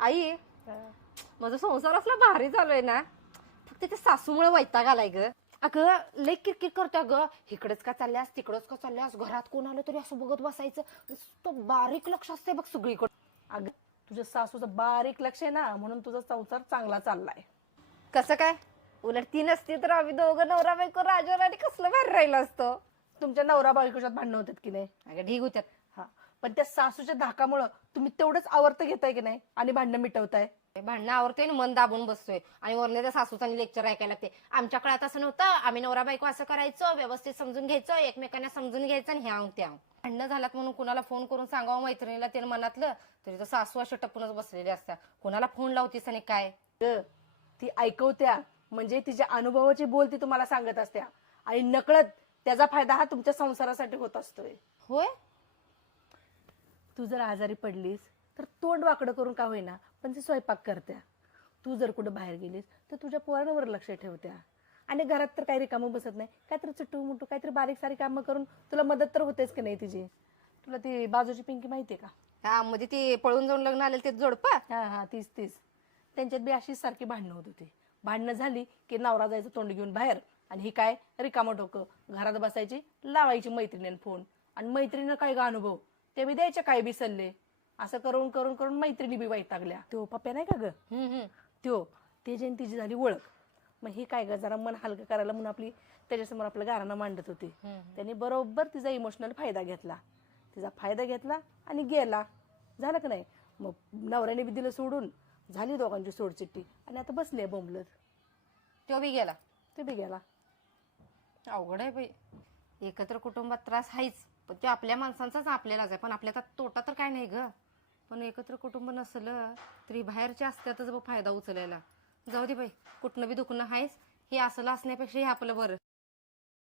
आई माझा संसार असला भारी चालूय ना, फक्त ते सासूमुळे वैताग आलाय ग. अगं लई किरकिर करत्या ग, इकडेच का चालल्यास तिकडच का चालल्यास, घरात कोण आलं तरी असं बघत बसायचं. नुसतं बारीक लक्ष असते बघ सगळीकडे. अगं तुझ्या सासूचं बारीक लक्ष आहे ना, म्हणून तुझा संसार चांगला चाललाय. कसं काय? उलट ती नसती तर आम्ही दोघं नवरा बायको राजवार आणि कसलं बाहेर राहिलं असतं. तुमच्या नवरा बायकोच्यात भांडणं होतात की नाही? अगं ढीग होत्यात. हा, पण त्या सासूच्या धाकामुळं तुम्ही तेवढंच आवर्त घेताय की नाही आणि भांडणं मिटवताय. भांडणं आवरतोय आणि मन दाबून बसतोय आणि वरने त्या सासूचा लेक्चर ऐकायला लागते. आमच्या काळात असं नव्हतं, आम्ही नवरा बायको असं करायचो, व्यवस्थित समजून घ्यायचो, एकमेकांना समजून घ्यायचं आणि ह्याव त्या भांडणं झालात म्हणून कुणाला फोन करून सांगावं मैत्रिणीला ते मनातलं, तरी तर सासू अशा टपूनच बसलेली असत्या. कुणाला फोन लावतीस आणि काय? ती ऐकवत्या म्हणजे तिच्या अनुभवाची बोल ती तुम्हाला सांगत असत्या आणि नकळत त्याचा फायदा हा तुमच्या संसारासाठी होत असतोय. होय. तू जर आजारी पडलीस तर तोंड वाकडं करून का होईना पण ती स्वयंपाक करत्या. तू जर कुठं बाहेर गेलीस तर तुझ्या पोरांवर लक्ष ठेवत्या आणि घरात तर काही रिकामं बसत नाही, काहीतरी चुटू मुटू काहीतरी बारीक सारी कामं करून तुला मदत तर होतेच की नाही तिची. तुला ती बाजूची पिंकी माहितीये का? हा म्हणजे ती पळून जाऊन लग्न आलेलं ते जोडपा. हा हा, तीच त्यांच्यात बी अशीच सारखी भांडणं होत होती. भांडणं झाली की नवरा जायचं तोंड घेऊन बाहेर आणि ही काय रिकामं डोकं घरात बसायची, लावायची मैत्रिणीने फोन आणि मैत्रिणीनं काय गा अनुभव ते बी द्यायचे काय बी सल्ले. असं करून करून करून मैत्रिणी बी वैतागल्या. तो पप्प्या नाही का ग, ते जे तिची झाली ओळख. मग ही काय ग जरा मन हलकं करायला म्हणून आपली त्याच्यासमोर आपल्या गारांना मांडत होती. त्यांनी बरोबर तिचा इमोशनल फायदा घेतला आणि गेला. झालं का नाही? मग नवऱ्याने बी दिलं सोडून, झाली दोघांची सोडचिट्टी आणि आता बसले बोंबलत. तो बी गेला. ते बी गेला. अवघड आहे बाई. एकत्र कुटुंबात त्रास आहेच, पण ते आपल्या माणसांचाच आपल्यालाच आहे. पण आपल्याचा तोटा तर काय नाही ग. पण एकत्र कुटुंब नसलं तरी बाहेरच्या असत्यातच फायदा उचलायला. जाऊ दे बाई, कुठनं बी दुखणं आहेच. हे असलं असण्यापेक्षा हे आपलं बरं.